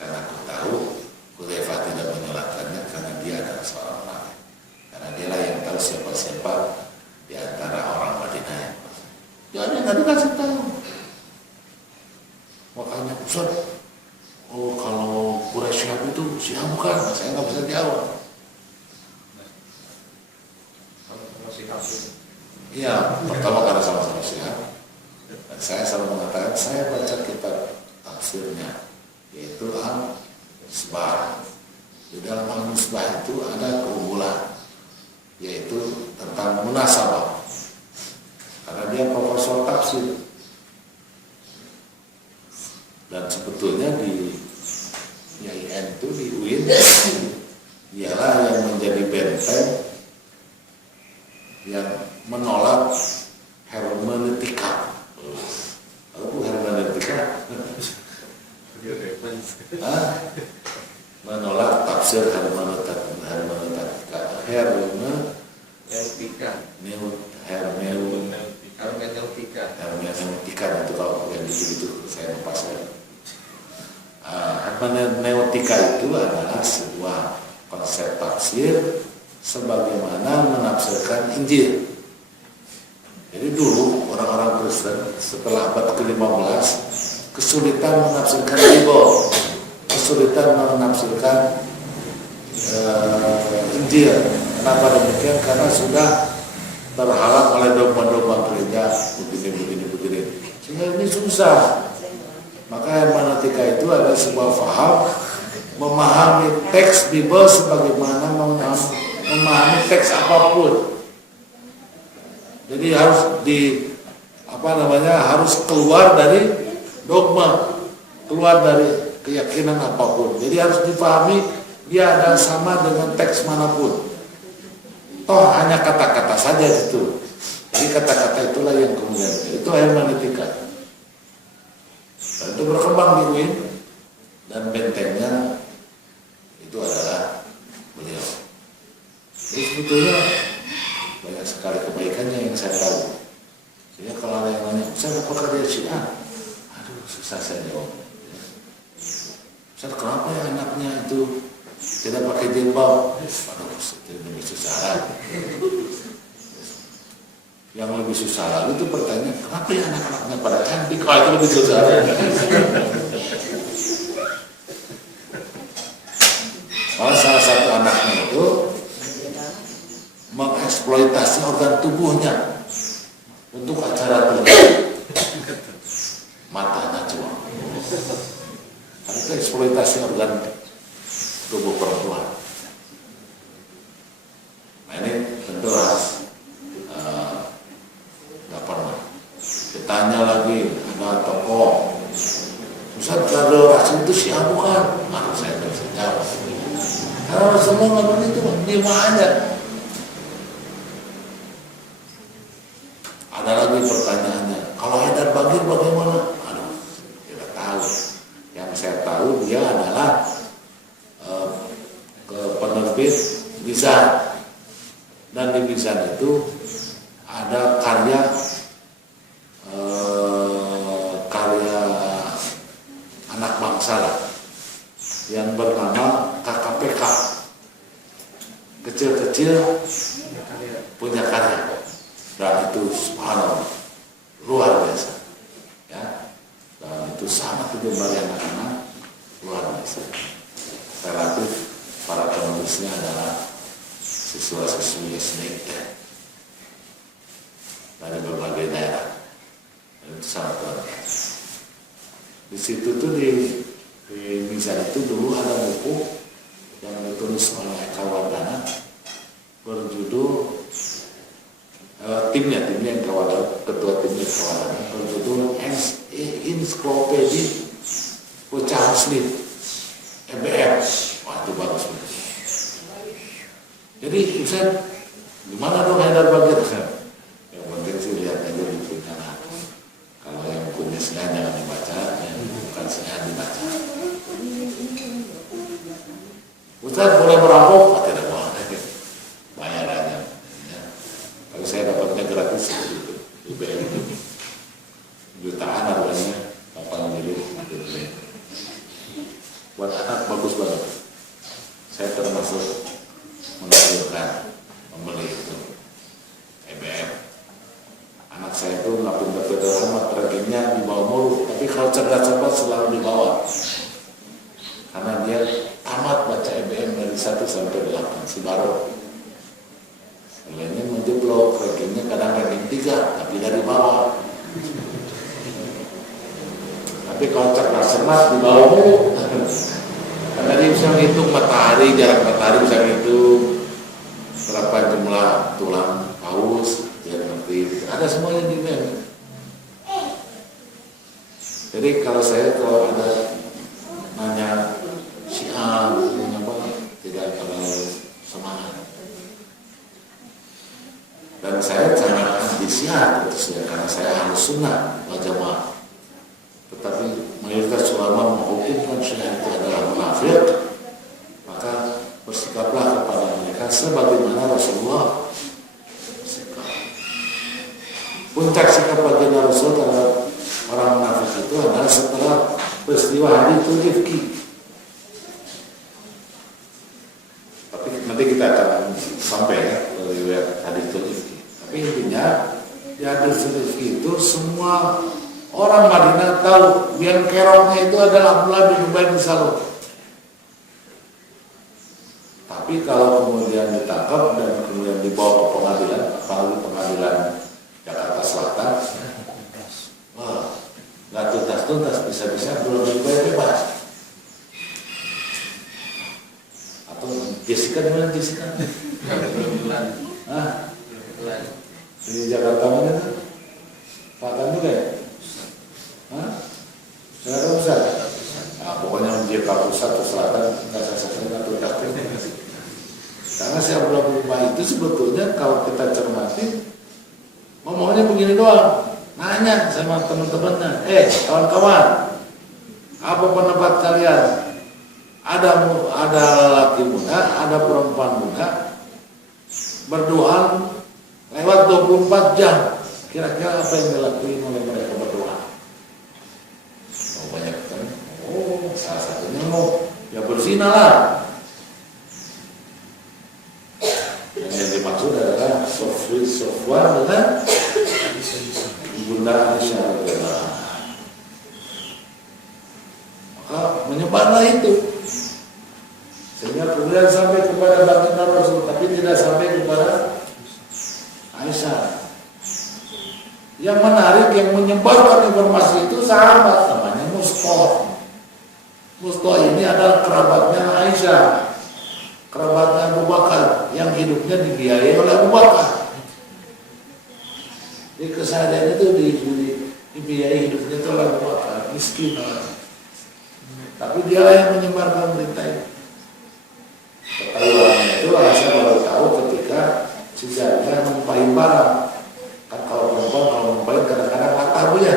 karena aku tahu Hudzaifah tidak menyolatkannya karena dia adalah seorang munafik. Karena dialah yang tahu siapa-siapa di antara orang Madinah. Jadi nggak dikasih tahu. Makanya Ustaz, kalau Quraisy itu Syihab bukan, saya nggak bisa jawab. Iya, pertama karena sama-sama Syihab. Dan saya selalu mengatakan, saya baca kitab tafsirnya, yaitu Al-Misbah. Di dalam Al-Misbah itu ada keunggulan, yaitu tentang munasabah. Karena dia profesor tafsir. Dan sebetulnya di IAIN itu di UIN ialah yang menjadi benteng yang menolak hermeneutika. Apa hermeneutika? Menolak tafsir hermeneutika. Hermeneutika itu kalau yang gitu-gitu saya lupa saya. Hermeneutika itu adalah sebuah konsep tafsir sebagaimana menafsirkan Injil. Jadi dulu orang-orang Kristen setelah abad ke-15 kesulitan menafsirkan Bible, kesulitan menafsirkan Injil. Kenapa demikian? Karena sudah terhalang oleh dogma-dogma gereja begini. Sehingga ini susah. Maka hermeneutika itu adalah sebuah faham memahami teks Bible sebagaimana memahami teks apapun. Jadi harus harus keluar dari dogma, keluar dari keyakinan apapun. Jadi harus dipahami dia ada sama dengan teks manapun. Toh hanya kata-kata saja itu. Jadi kata-kata itulah yang kemudian itu hermeneutika. Dan itu berkembang di UIN dan bentengnya itu adalah beliau. Jadi sebetulnya banyak sekali kebaikannya yang saya tahu. Sehingga kalau ada yang nanya, saya apakah dia Syiah? Aduh, susah saya jawab. Ustaz, kenapa ya anaknya itu tidak pakai jilbab? Aduh, itu lebih susah lagi. Yang lebih susah lagi itu pertanyaan, kenapa ya anak-anaknya pada cantik? Oh, itu lebih susah lagi. Malah salah satu anaknya itu mengeksploitasi organ tubuhnya untuk acara tertentu. eksploitasi organ tubuh perempuan. Nah ini tentu harus nggak pernah. Ditanya lagi, ada tokoh, Ustaz kalau Rasul itu siapa bukan? Saya tidak bisa jawab. Karena Rasulullah ngomong itu lima aja. Ada lagi pertanyaannya, kalau Haidar Bagir bagaimana? Aduh, tidak tahu. Yang saya tahu dia adalah penerbit Mizan, dan di Mizan itu ada karya anak bangsa lah, yang bernama KKPK, kecil-kecil punya karya, dan itu subhanallah luar biasa ya, dan itu sangat digemari anak-anak luar biasa. Relatif para penulisnya adalah siswa-siswi SD dari berbagai daerah, dan itu sangat luar biasa. Di situ tuh di Mizan itu dulu ada buku yang ditulis oleh Eka Wardana berjudul timnya yang ketua timnya Eka Wardana berjudul Ensiklopedia Bocah Muslim EBM. Wah itu bagus banget. Jadi Ustaz, gimana dong Haidar Bagir? Yang penting sih lihat aja bukunya lah. Kalau yang punya saya jangan dibaca, yang bukan saya dibaca. Ustaz boleh merampok? Tidak boleh, bayar aja. Ya. Kalau saya dapatnya gratis di BM jutaan harganya, kapal milik buat anak bagus banget. Saya termasuk mengajukan membeli itu EBM. Anak saya itu nggak pintar-pintar amat, rankingnya di bawah mulu, tapi kalau cerdas-cerdas selalu di bawah. Karena dia tamat baca EBM dari 1 sampai 8, si baru. Lainnya menjeblok, rankingnya kadang ranking 3, tapi dari bawah. Tapi kalau cerdas-cerdas di bawah mulu. Karena dia bisa menghitung matahari, jarak matahari bisa menghitung berapa jumlah tulang paus. Ada semuanya di meme. Jadi kalau ada nanya Syiah apa, tidak terlalu semangat. Dan saya sangat anti Syiah tentu saja, karena saya Ahlus Sunnah wal Jamaah. Tetapi mayoritas ulama menghukumkan Syiah itu adalah munafik, maka bersikaplah kepada mereka sebagaimana Rasulullah. Puncak sikap baginda Rasul terhadap orang munafik itu adalah setelah peristiwa Hadithul Ifki. Tapi nanti kita akan sampai ya riwayat Hadithul Ifki. Tapi intinya di Hadithul Ifki itu semua orang Madinah tahu yang kerongnya itu adalah Abdullah bin Ubay bin Salul. Tapi kalau kemudian ditangkap dan kemudian dibawa ke pengadilan, apalagi pengadilan Jakarta Selatan, wah, nggak tuntas-tuntas, bisa-bisa belum bebas. Atau Jessica dimana Jessica? Hah? Di Jakarta mana tuh? Selatan juga ya? Hah? Jakarta Pusat? Nah, pokoknya di Jakarta Pusat atau Selatan nggak saya tuntas. Karena si Abdullah bin Ubay itu sebetulnya kalau kita cermati ngomongnya begini doang, nanya sama teman-temannya, kawan-kawan, apa pendapat kalian? Ada laki muda, ada perempuan muda, berdoa lewat 24 jam. Kira-kira apa yang dilakuin oleh mereka berdoa? Oh, banyak kan? Oh, salah satunya ya berzina lah. Yang dimaksud adalah Sofwan dengan Bunda Aisyah radhiyallahu. Maka menyebarlah itu, sehingga kemudian sampai kepada baginda Rasul, tapi tidak sampai kepada Aisyah. Yang menarik, yang menyebarkan informasi itu sahabat namanya Mustah. Mustah ini adalah kerabatnya Aisyah, kerabatnya Abu Bakar yang hidupnya dibiayai oleh Abu Bakar. Di keseharian itu dibiayai hidupnya itu oleh Abu Bakar, miskin orang. Tapi dia yang menyebarkan berita itu. Ketahuannya itu Aisyah baru tahu ketika si Jariah menumpahin barang. Kan kalau perempuan kalau menumpahin kadang-kadang latah ya.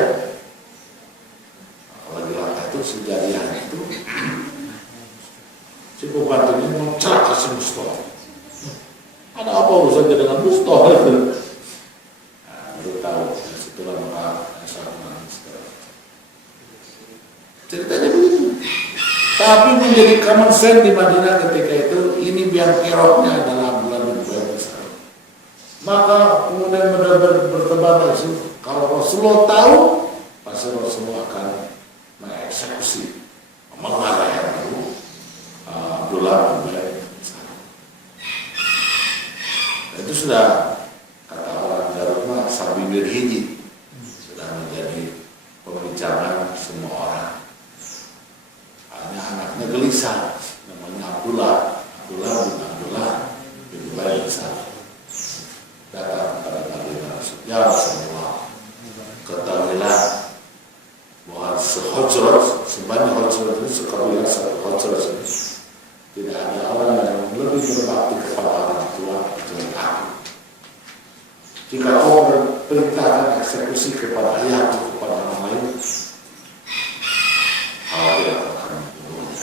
Kalau di latah itu si Jariah itu si pembantunya mau celaka si Mustah. Ada apa urusannya dengan Mustah? Baru tahu. Situlah maka Aisyah menangis. Ceritanya begitu. Tapi menjadi common sense di Madinah ketika itu, ini biang keroknya adalah bulan besar. Maka kemudian bertebar isu, kalau Rasulullah tahu, pasti Rasulullah akan mengeksekusi, mengarahkan Abdullah bin Ubay. Itu sudah kata orang Garut mah sabi berhiji, sudah menjadi pembicaraan semua orang. Hanya anaknya gelisah, namanya Abdullah bin Ubay bin Salul. Datang kepada Nabi Rasul, ya Rasulullah, ketahuilah bahwa sehojrot, sebanyak hojrot itu sekabilah satu hojrot ini, tidak ada orang yang lebih berbakti kepada orang tua kecuali aku. Jika kau berperintahkan eksekusi kepada ayah atau kepada orang lain, khawatir aku akan membunuhnya.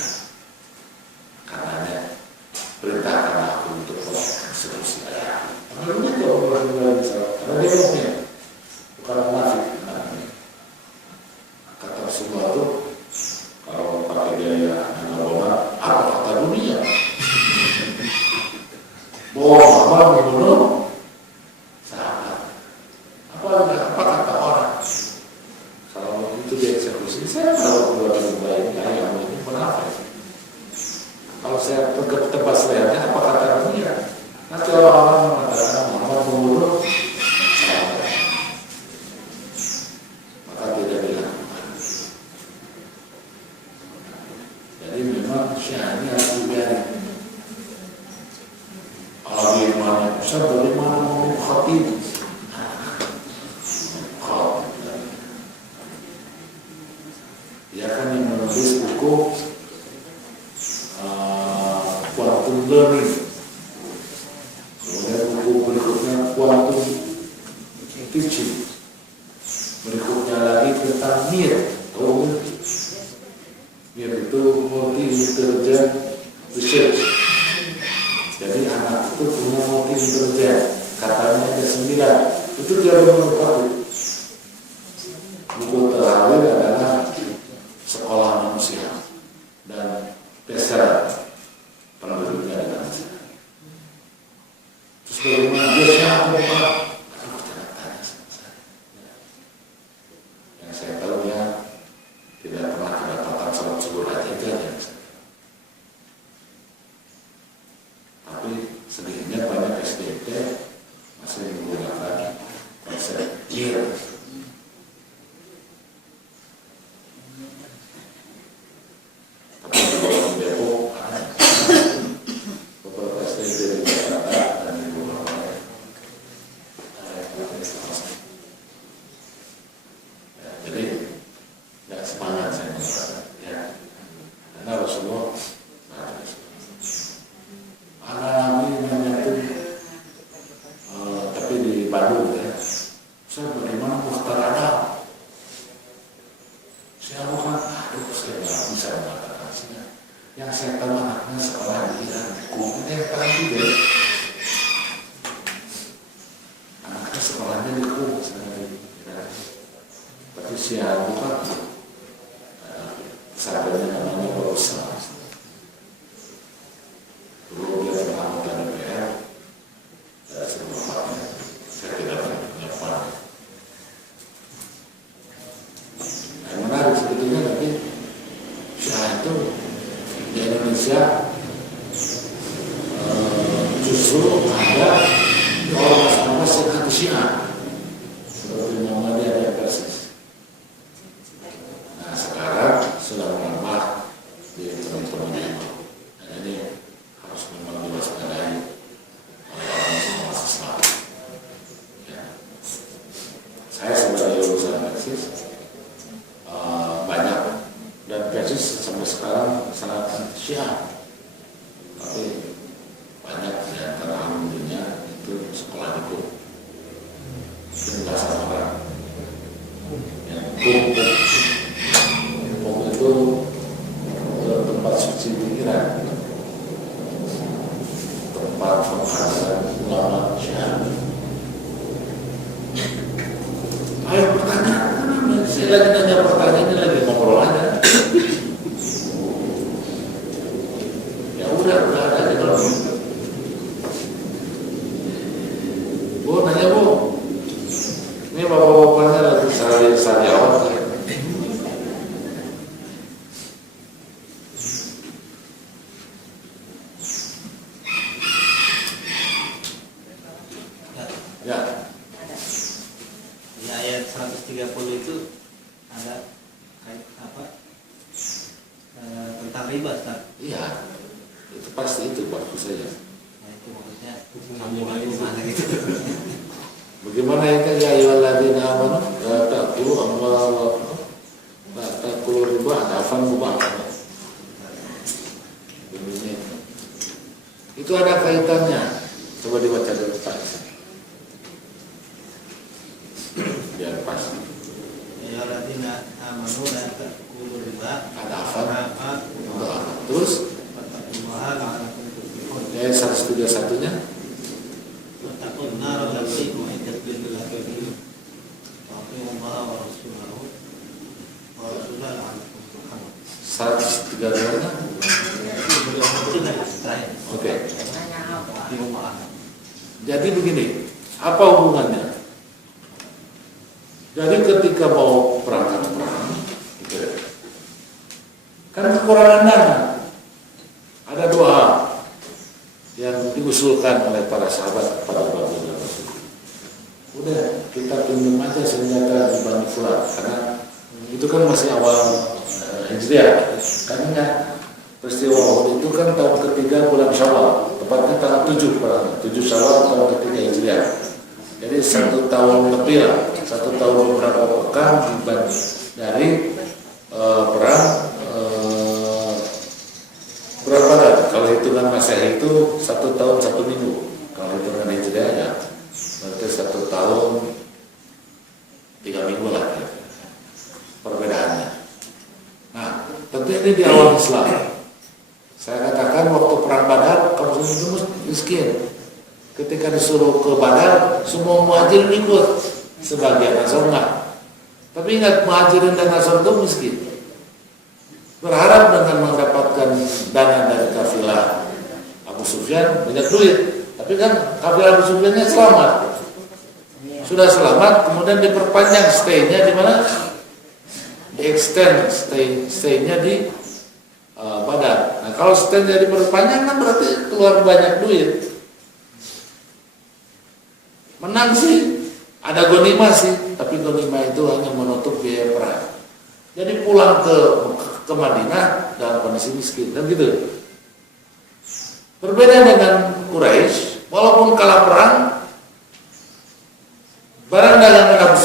Karenanya perintahkan aku untuk mengeksekusi ayah. Karena itu orang karena dia mukmin, bukan munafik. Kata Rasulullah itu kalau pakai gaya nana apa kata dunia? Bahwa Muhammad membunuh sahabat. Apa kata orang? Kalau itu dieksekusi, saya tahu keluar dari bayi yang ini munafik. Kalau saya tebas lehernya, apa kata dunia? Nanti orang-orang mengatakan Muhammad membunuh sahabat. Maka tidak dilakukan. Jadi memang syahnya harus dibiarkan. Bagaimana Ustaz, bagaimana mau khatib? Dia kan yang menulis buku Quantum Learning. Kemudian buku berikutnya Quantum Teaching. Berikutnya lagi tentang MIR. MIR itu Multi Intelligent Research. Jadi anak itu punya multi intelijen, katanya ada 9. Itu dia menemukan. Buku terakhir adalah Sekolah Manusia dan Pesera penduduknya dengan saya. Terus bagaimana dia siapa bukan? Aku tidak tanya sama saya. Yang saya tahu dia tidak pernah kedapatan salat subuh aja itu yang saya. Tapi sedihnya banyak SDT masih menggunakan konsep MIR. Tapi di bawah Depok beberapa SDT di Jakarta dan di beberapa jadi tidak semangat saya mengatakan ya, karena Rasulullah ada nabi namanya itu tapi di Bandung ya. Saya bagaimana Mukhtar Adam? Saya bukan, saya tidak bisa mengatakan sih. Yang saya tahu anaknya sekolah di Iran, kumpulnya yang paling juga. Anaknya sekolahnya di Kum, tapi saya bukan. Sahabatnya namanya Barusan. Dulu dia pernah anggota DPR, sebelumnya saya tidak punya pan. Yang menarik sebetulnya nanti Syah itu di Indonesia justru ada di ormas-ormas yang anti Syiah seperti Muhammadiyah dan Persis. Nah sekarang sudah menambah di Puk itu tempat suci pikiran, tempat pembahasan ulama syiah. Ayo pertanyaan, saya lagi nanya pertanyaan, ini lagi ngobrol aja. Ya udah aja kalau. Bu, nanya Bu. Ini bapak-bapaknya lagi saya jawab. Ya. Di ayat 130 itu ada apa? Tentang riba, Ustaz. Iya. Itu pasti itu bagus saja. Nah, itu maksudnya sambungan gimana gitu. Bagaimana itu ya ayyuhalladzina amanu la ta'kulu amwalakum la ta'kulu riba adafan mubah. Itu ada kaitannya. Coba dibaca dulu Pak. Biar pas. Ya alladzina amanu la ta'kulu riba Adafan. adafan Mubah. Terus wattaqullaha la'allakum tuflihun. ayat 131-nya Wattaqun nar allati u'iddat lil kafirin. Wa atiullaha wa rasulahu wa rasulahu la'allakum turhamun. 132-nya. Oke. Jadi begini, apa hubungannya? Jadi ketika mau berangkat perang, gitu ya, kan kekurangan dana. Ada dua hal yang diusulkan oleh para sahabat pada waktu itu. Udah, kita pinjam aja senjata di Bani Fulan, karena itu kan masih awal Hijriah. Karena peristiwa Uhud itu kan tahun ketiga bulan Syawal, tepatnya tanggal 7 Syawal tahun ketiga Hijriah. Jadi 1 tahun lebih lah, 1 tahun beberapa pekan dari perang berapa kan? Kalau hitungan Masehi itu 1 tahun 1 minggu. Kalau hitungan Hijriahnya berarti 1 tahun 3 minggu lah perbedaannya. Nah, tentu ini di awal Islam. Saya katakan waktu perang Badar kaum muslimin miskin. Ketika disuruh ke Badar, semua muhajirin ikut, sebagian Ansor enggak. Tapi ingat, muhajirin dan Ansor itu miskin. Berharap dengan mendapatkan dana dari kafilah Abu Sufyan banyak duit. Tapi kan kafilah Abu Sufyannya selamat. Sudah selamat, kemudian diperpanjang stay-nya di mana? Di-extend stay-nya di Badar. Nah, kalau stay-nya diperpanjang kan berarti keluar banyak duit. Menang sih, ada gonimah sih, tapi gonimah itu hanya menutup biaya perang. Jadi pulang ke Madinah dalam kondisi miskin, dan gitu. Berbeda dengan Quraisy, walaupun kalah perang, barang dagangan Abu Sufyan